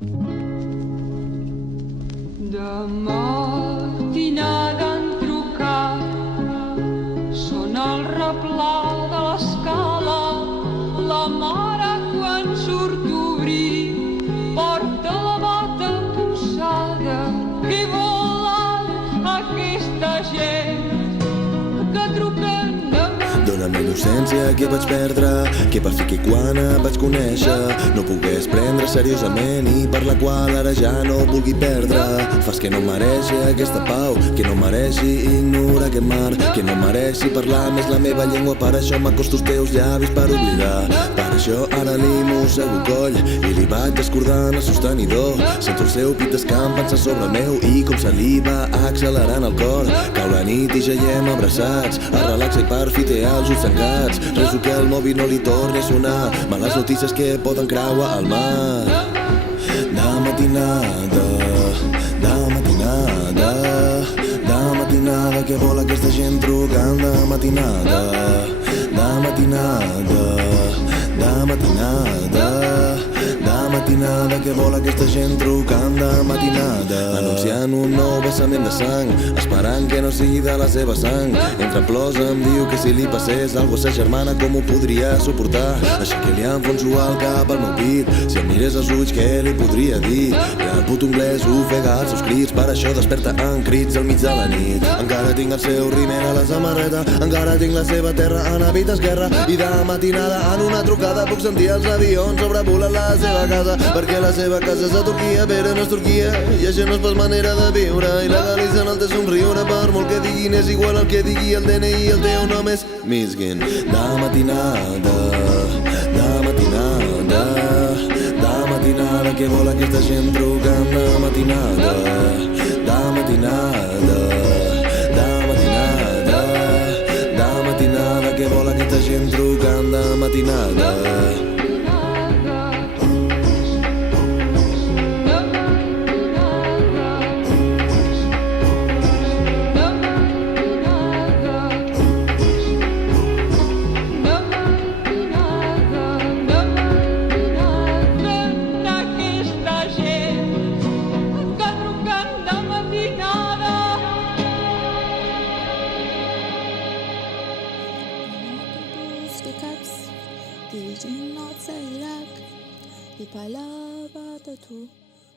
De matinada han trucat, sona el replà de l'escala, la mare quan surt a obrir porta la bata posada. Què volen aquesta gent que truquen de Dóna'm la innocència que vaig perdre, que per fi que quan et vaig conèixer no pogués prendre seriosament i per la qual ara ja no vulgui perdre. Fas que no mereixi aquesta pau, que no mereixi ignorar aquest mar, que no mereixi parlar més la meva llengua. Per això m'acosto als teus llavis per oblidar. Per això ara li mossego el coll i li vaig descordant el sostenidor. Sento el seu pit d'escampant-se sobre el meu i com saliva accelerant el cor. Cau la nit i jaiem abraçats, es relaxa i per fi té els ulls tancats. Reso que el mòbil no li torni a sonar, males notícies que poden creuar el mar. De matinada, de matinada, de matinada, què vol aquesta gent trucant de matinada? De matinada, de matinada, de matinada, què vol aquesta gent trucant de matinada? Anunciant un nou vessament de sang, esperant que no sigui de la seva sang. Entre plors em diu que si li passés algo a sa germana com ho podria suportar. Així que li enfonso el cap al meu pit, si em mirés als ulls què li podria dir? Que el puto anglès ofega els seus crits, per això desperta en crits al mig de la nit. Encara tinc el seu rímel a la samarreta, encara tinc la seva terra en hàbit d'esquerra. I de matinada en una trucada puc sentir els avions sobrevolant la seva casa, perquè la seva casa és a Turquia, però no és Turquia, i això no és pas manera de viure. I legalitzen el teu somriure, per molt que diguin és igual el que digui el DNI, el teu nom és Miskin. De matinada, de matinada, de matinada, què vol aquesta gent trucant de matinada? De matinada, de matinada, de matinada, què vol aquesta gent trucant de matinada? دیجین ناتسلک بیپالا باتتو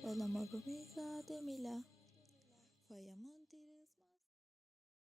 ولما بمیزا دمیلا فایمون